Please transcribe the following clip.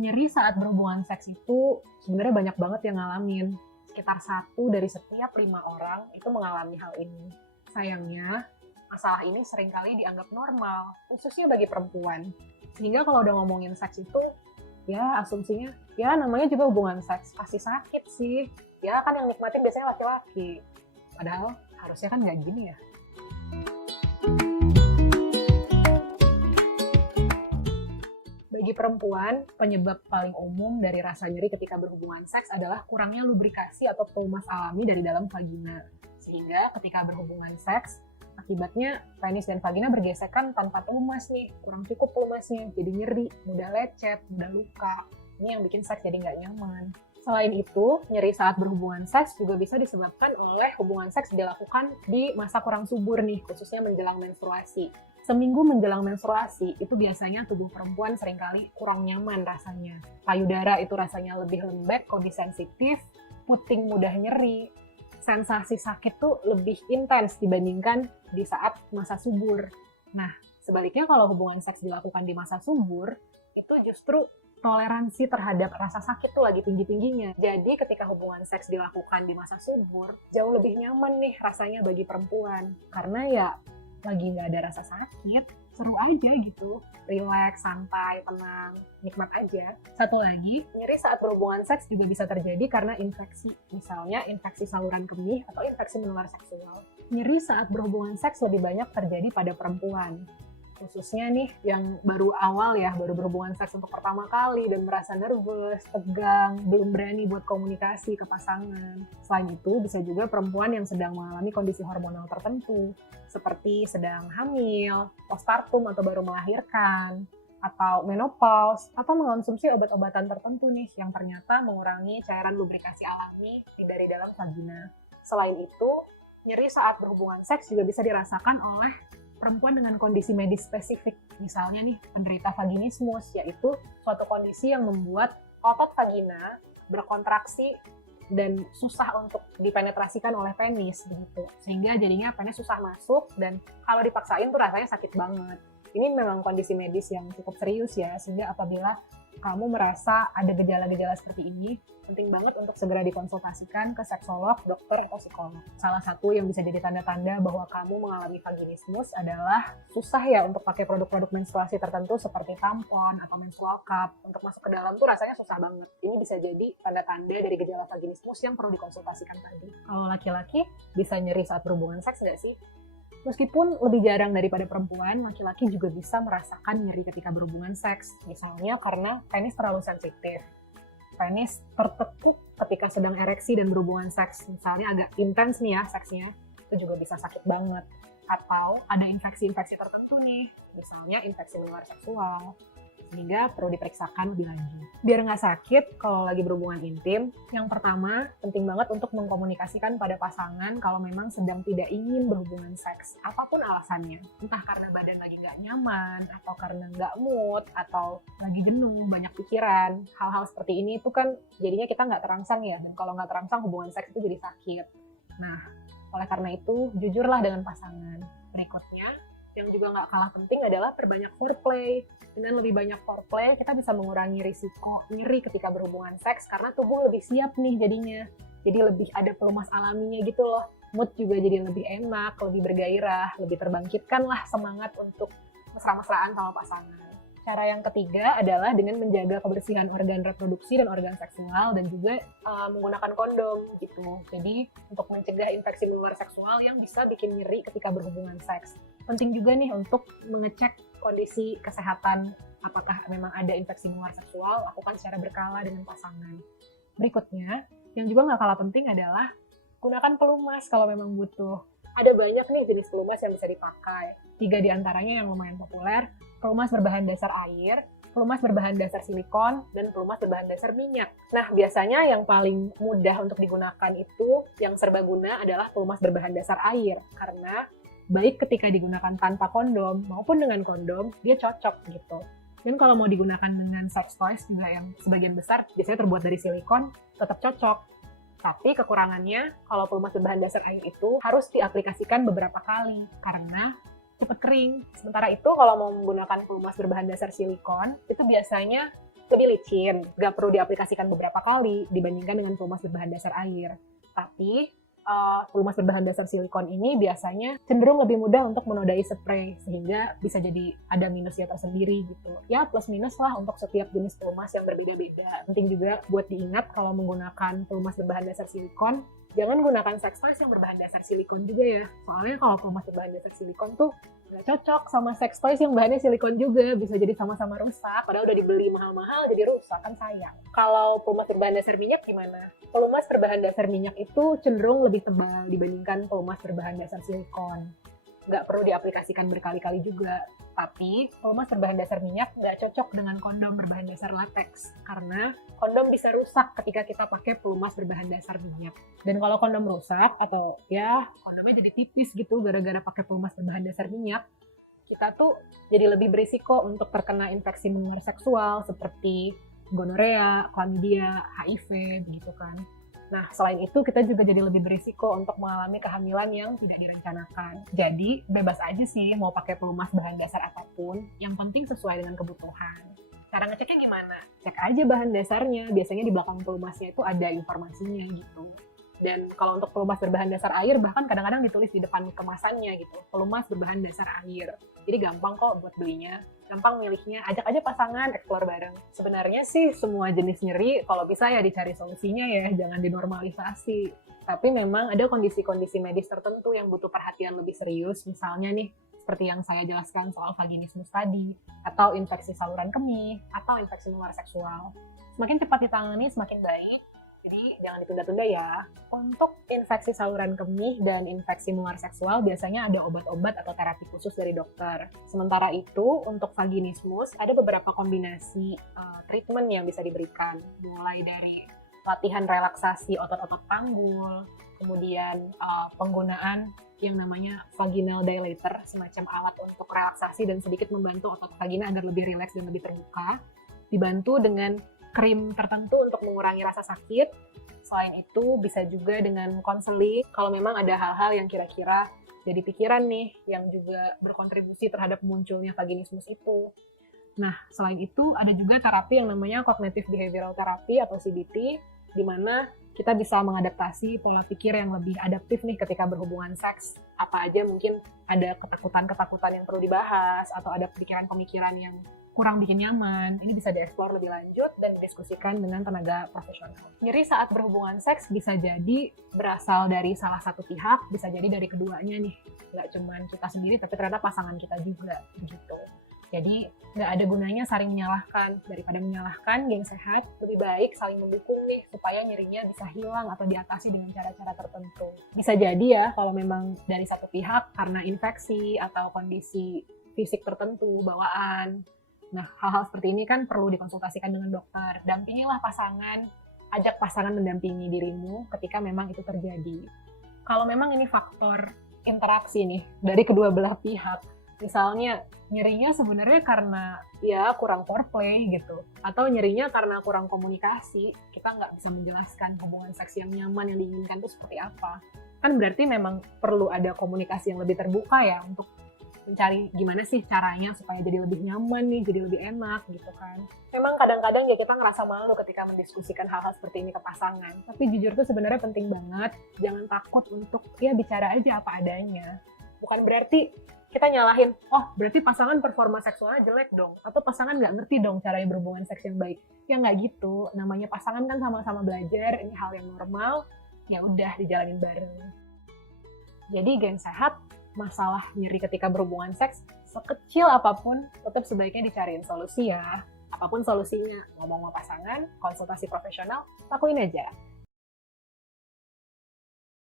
Nyeri saat berhubungan seks itu sebenarnya banyak banget yang ngalamin. Sekitar 1 dari setiap 5 orang itu mengalami hal ini. Sayangnya, masalah ini seringkali dianggap normal, khususnya bagi perempuan. Sehingga kalau udah ngomongin seks itu, ya asumsinya, ya namanya juga hubungan seks, pasti sakit sih. Ya kan yang nikmatin biasanya laki-laki. Padahal harusnya kan nggak gini ya. Bagi perempuan, penyebab paling umum dari rasa nyeri ketika berhubungan seks adalah kurangnya lubrikasi atau pelumas alami dari dalam vagina. Sehingga ketika berhubungan seks, akibatnya penis dan vagina bergesekan tanpa pelumas nih, kurang cukup pelumasnya, jadi nyeri, mudah lecet, mudah luka. Ini yang bikin seks jadi nggak nyaman. Selain itu, nyeri saat berhubungan seks juga bisa disebabkan oleh hubungan seks dilakukan di masa kurang subur nih, khususnya menjelang menstruasi. Seminggu menjelang menstruasi, itu biasanya tubuh perempuan seringkali kurang nyaman rasanya. Payudara itu rasanya lebih lembek, lebih sensitif, puting mudah nyeri. Sensasi sakit tuh lebih intens dibandingkan di saat masa subur. Nah, sebaliknya kalau hubungan seks dilakukan di masa subur, itu justru toleransi terhadap rasa sakit tuh lagi tinggi-tingginya. Jadi ketika hubungan seks dilakukan di masa subur, jauh lebih nyaman nih rasanya bagi perempuan. Karena ya lagi nggak ada rasa sakit, seru aja gitu. Relax, santai, tenang, nikmat aja. Satu lagi, nyeri saat berhubungan seks juga bisa terjadi karena infeksi. Misalnya infeksi saluran kemih atau infeksi menular seksual. Nyeri saat berhubungan seks lebih banyak terjadi pada perempuan. Khususnya nih yang baru awal ya, baru berhubungan seks untuk pertama kali dan merasa nervous, tegang, belum berani buat komunikasi ke pasangan. Selain itu, bisa juga perempuan yang sedang mengalami kondisi hormonal tertentu, seperti sedang hamil, postpartum atau baru melahirkan, atau menopause, atau mengonsumsi obat-obatan tertentu nih yang ternyata mengurangi cairan lubrikasi alami dari dalam vagina. Selain itu, nyeri saat berhubungan seks juga bisa dirasakan oleh perempuan dengan kondisi medis spesifik. Misalnya nih, penderita vaginismus, yaitu suatu kondisi yang membuat otot vagina berkontraksi dan susah untuk dipenetrasikan oleh penis gitu. Sehingga jadinya penis susah masuk dan kalau dipaksain tuh rasanya sakit banget. Ini memang kondisi medis yang cukup serius ya, sehingga apabila kamu merasa ada gejala-gejala seperti ini, penting banget untuk segera dikonsultasikan ke seksolog, dokter, atau psikolog. Salah satu yang bisa jadi tanda-tanda bahwa kamu mengalami vaginismus adalah susah ya untuk pakai produk-produk menstruasi tertentu seperti tampon atau menstrual cup. Untuk masuk ke dalam tuh rasanya susah banget. Ini bisa jadi tanda-tanda dari gejala vaginismus yang perlu dikonsultasikan tadi. Kalau laki-laki, bisa nyeri saat berhubungan seks nggak sih? Meskipun lebih jarang daripada perempuan, laki-laki juga bisa merasakan nyeri ketika berhubungan seks. Misalnya karena penis terlalu sensitif. Penis tertekuk ketika sedang ereksi dan berhubungan seks. Misalnya agak intens nih ya seksnya, itu juga bisa sakit banget. Atau ada infeksi-infeksi tertentu nih, misalnya infeksi menular seksual. Sehingga perlu diperiksakan lebih lanjut. Biar nggak sakit kalau lagi berhubungan intim, yang pertama penting banget untuk mengkomunikasikan pada pasangan kalau memang sedang tidak ingin berhubungan seks, apapun alasannya. Entah karena badan lagi nggak nyaman, atau karena nggak mood, atau lagi jenuh, banyak pikiran. Hal-hal seperti ini itu kan jadinya kita nggak terangsang ya, dan kalau nggak terangsang hubungan seks itu jadi sakit. Nah, oleh karena itu jujurlah dengan pasangan. Berikutnya, yang juga nggak kalah penting adalah perbanyak foreplay. Dengan lebih banyak foreplay, kita bisa mengurangi risiko nyeri ketika berhubungan seks karena tubuh lebih siap nih jadinya. Jadi lebih ada pelumas alaminya gitu loh. Mood juga jadi lebih enak, lebih bergairah, lebih terbangkitkan lah semangat untuk mesra-mesraan sama pasangan. Cara yang ketiga adalah dengan menjaga kebersihan organ reproduksi dan organ seksual dan juga menggunakan kondom gitu. Jadi untuk mencegah infeksi menular seksual yang bisa bikin nyeri ketika berhubungan seks. Penting juga nih untuk mengecek kondisi kesehatan, apakah memang ada infeksi menular seksual, lakukan secara berkala dengan pasangan. Berikutnya, yang juga nggak kalah penting adalah gunakan pelumas kalau memang butuh. Ada banyak nih jenis pelumas yang bisa dipakai. 3 diantaranya yang lumayan populer, pelumas berbahan dasar air, pelumas berbahan dasar silikon, dan pelumas berbahan dasar minyak. Nah, biasanya yang paling mudah untuk digunakan itu, yang serbaguna adalah pelumas berbahan dasar air, karena baik ketika digunakan tanpa kondom maupun dengan kondom, dia cocok gitu. Dan kalau mau digunakan dengan sex toys juga yang sebagian besar biasanya terbuat dari silikon, tetap cocok. Tapi kekurangannya, kalau pelumas berbahan dasar air itu harus diaplikasikan beberapa kali, karena cepat kering. Sementara itu, kalau mau menggunakan pelumas berbahan dasar silikon, itu biasanya lebih licin, nggak perlu diaplikasikan beberapa kali dibandingkan dengan pelumas berbahan dasar air. Tapi pelumas berbahan dasar silikon ini biasanya cenderung lebih mudah untuk menodai spray, sehingga bisa jadi ada minusnya tersendiri gitu. Ya plus minus lah untuk setiap jenis pelumas yang berbeda-beda. Penting juga buat diingat kalau menggunakan pelumas berbahan dasar silikon, jangan gunakan sex toys yang berbahan dasar silikon juga ya. Soalnya kalau pelumas berbahan dasar silikon tuh nggak cocok sama sex toys yang bahannya silikon juga, bisa jadi sama-sama rusak, padahal udah dibeli mahal-mahal jadi rusak, kan sayang. Kalau pelumas berbahan dasar minyak gimana? Pelumas berbahan dasar minyak itu cenderung lebih tebal dibandingkan pelumas berbahan dasar silikon. Nggak perlu diaplikasikan berkali-kali juga. Tapi pelumas berbahan dasar minyak nggak cocok dengan kondom berbahan dasar latex, karena kondom bisa rusak ketika kita pakai pelumas berbahan dasar minyak. Dan kalau kondom rusak, atau ya kondomnya jadi tipis gitu gara-gara pakai pelumas berbahan dasar minyak, kita tuh jadi lebih berisiko untuk terkena infeksi menular seksual seperti gonorea, chlamydia, HIV, begitu kan. Nah, selain itu kita juga jadi lebih berisiko untuk mengalami kehamilan yang tidak direncanakan. Jadi, bebas aja sih mau pakai pelumas bahan dasar apapun, yang penting sesuai dengan kebutuhan. Cara ngeceknya gimana? Cek aja bahan dasarnya, biasanya di belakang pelumasnya itu ada informasinya gitu. Dan kalau untuk pelumas berbahan dasar air, bahkan kadang-kadang ditulis di depan kemasannya gitu, pelumas berbahan dasar air. Jadi gampang kok buat belinya, gampang milihnya, ajak aja pasangan, explore bareng. Sebenarnya sih semua jenis nyeri, kalau bisa ya dicari solusinya ya, jangan dinormalisasi. Tapi memang ada kondisi-kondisi medis tertentu yang butuh perhatian lebih serius, misalnya nih, seperti yang saya jelaskan soal vaginismus tadi, atau infeksi saluran kemih, atau infeksi menular seksual. Semakin cepat ditangani, semakin baik. Jadi jangan ditunda-tunda ya. Untuk infeksi saluran kemih dan infeksi menular seksual biasanya ada obat-obat atau terapi khusus dari dokter. Sementara itu untuk vaginismus ada beberapa kombinasi treatment yang bisa diberikan. Mulai dari latihan relaksasi otot-otot panggul, kemudian penggunaan yang namanya vaginal dilator, semacam alat untuk relaksasi dan sedikit membantu otot vagina agar lebih rileks dan lebih terbuka. Dibantu dengan krim tertentu untuk mengurangi rasa sakit. Selain itu, bisa juga dengan konseling kalau memang ada hal-hal yang kira-kira jadi pikiran nih, yang juga berkontribusi terhadap munculnya vaginismus itu. Nah, selain itu, ada juga terapi yang namanya Cognitive Behavioral Therapy atau CBT, di mana kita bisa mengadaptasi pola pikir yang lebih adaptif nih ketika berhubungan seks. Apa aja mungkin ada ketakutan-ketakutan yang perlu dibahas, atau ada pemikiran-pemikiran yang kurang bikin nyaman, ini bisa dieksplor lebih lanjut dan didiskusikan dengan tenaga profesional. Nyeri saat berhubungan seks bisa jadi berasal dari salah satu pihak, bisa jadi dari keduanya nih. Nggak cuma kita sendiri, tapi ternyata pasangan kita juga, gitu. Jadi, nggak ada gunanya saling menyalahkan. Daripada menyalahkan, geng sehat, lebih baik saling mendukung nih, supaya nyerinya bisa hilang atau diatasi dengan cara-cara tertentu. Bisa jadi ya, kalau memang dari satu pihak, karena infeksi atau kondisi fisik tertentu, bawaan. Nah, hal-hal seperti ini kan perlu dikonsultasikan dengan dokter. Dampingilah pasangan, ajak pasangan mendampingi dirimu ketika memang itu terjadi. Kalau memang ini faktor interaksi nih, dari kedua belah pihak, misalnya nyerinya sebenarnya karena ya kurang foreplay gitu, atau nyerinya karena kurang komunikasi, kita nggak bisa menjelaskan hubungan seks yang nyaman yang diinginkan itu seperti apa. Kan berarti memang perlu ada komunikasi yang lebih terbuka ya, untuk mencari gimana sih caranya supaya jadi lebih nyaman nih, jadi lebih enak gitu kan. Memang kadang-kadang ya kita ngerasa malu ketika mendiskusikan hal-hal seperti ini ke pasangan. Tapi jujur tuh sebenarnya penting banget, jangan takut untuk ya bicara aja apa adanya. Bukan berarti kita nyalahin, oh berarti pasangan performa seksualnya jelek dong, atau pasangan nggak ngerti dong caranya berhubungan seks yang baik. Ya nggak gitu, namanya pasangan kan sama-sama belajar, ini hal yang normal, ya udah dijalanin bareng. Jadi geng sehat, masalah nyeri ketika berhubungan seks, sekecil apapun, tetap sebaiknya dicariin solusi ya. Apapun solusinya, ngomong sama pasangan, konsultasi profesional, lakuin aja.